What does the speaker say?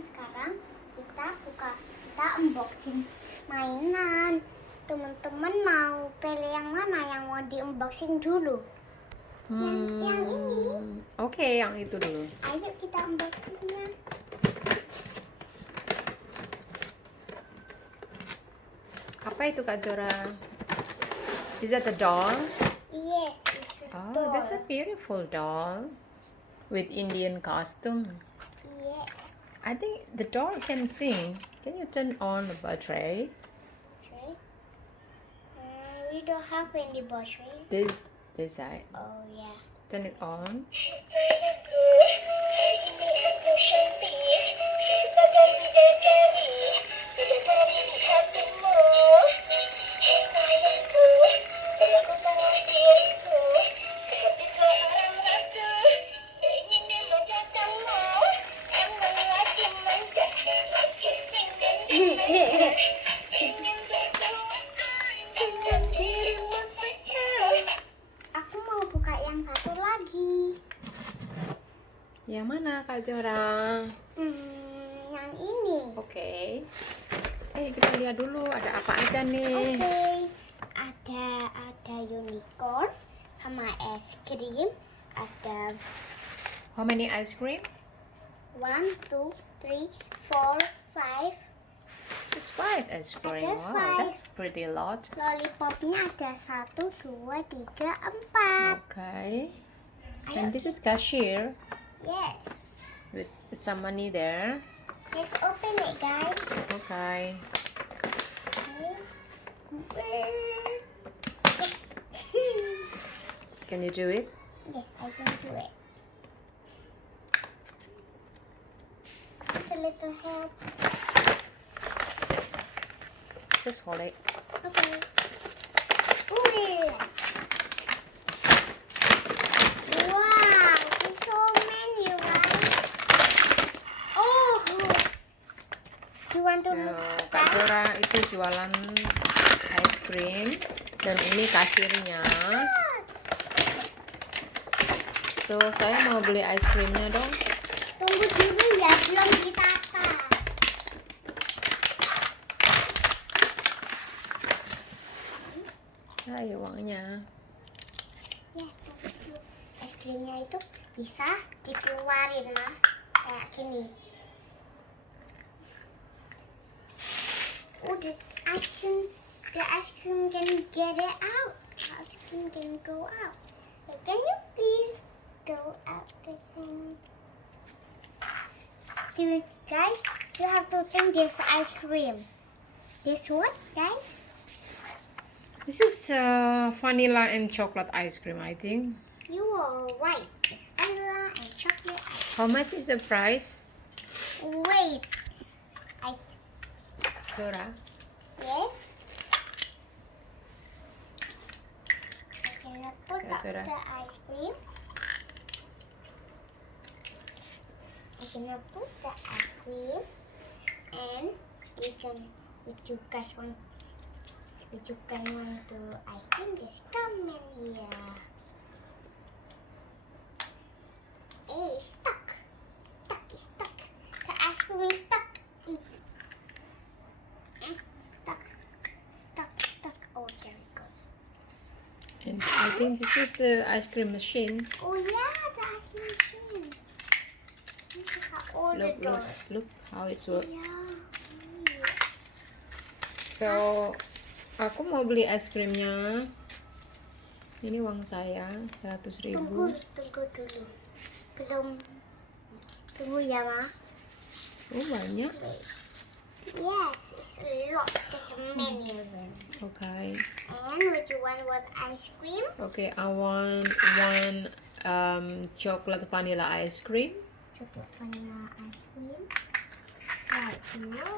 sekarang kita unboxing mainan. Teman-teman mau pilih yang mana yang mau di unboxing dulu? Yang ini. Oke, yang itu dulu. Ayo kita unboxingnya. Apa itu Kak Zora? Is that a doll? Yes, it's a Oh, doll. that's a beautiful doll with Indian costume. Yes. I think the doll can sing. Can you turn on the battery? Okay. We don't have any battery. This side. Oh yeah. Turn it on. Aku mau buka yang satu lagi. Yang mana Kak Zora? Yang ini. Oke. Kita lihat dulu ada apa aja nih. Oke. Ada unicorn sama es krim. Ada How many ice cream? 1, 2, 3, 4, 5. Just 5 ice cream. Ada Wow, 5. that's pretty lot. Lollipopnya ada 1, 2, 3, 4. Okay. And this is cashier Yes. with some money there. Let's open it, guys. Okay. Can you do it? Yes, I can do it. Just a little help. Just hold it. Okay. Ooh. Wow, there's so many, right? Oh. Do you want So, to look Kak that? Zora itu jualan ice cream dan ini kasirnya. So, saya mau beli ice creamnya dong. Tunggu dulu ya, belum ditata. Ayo uangnya. Ya, tunggu dulu. Es krimnya itu bisa dikeluarin, mah. Kayak gini. Oh, the ice cream can get it out. The ice cream can go out. Hey, can you please go out the thing? Guys, you have to think this ice cream. This what, guys? This is vanilla and chocolate ice cream, I think. You are right. It's vanilla and chocolate ice How much is the price, cream. Wait. Zora? Yes. I cannot put Okay, up Zora. the ice cream. I cannot put the ice cream, and if you guys want to ice cream, just come in here. Hey, stuck. The ice cream is stuck. Stuck. Oh, there we go. And I think this is the ice cream machine. Oh yeah, the ice cream machine. Look at all the doors. Look how it's work. Yeah. So, aku mau beli es krimnya. Ini uang saya, 100.000. Tunggu dulu. Belum. Tunggu ya, Ma. Oh, banyak. Wait. Yes, it's a lot. There's many of them. Okay. And would you want what ice cream? Okay, I want one chocolate vanilla ice cream. Chocolate vanilla ice cream. Right here.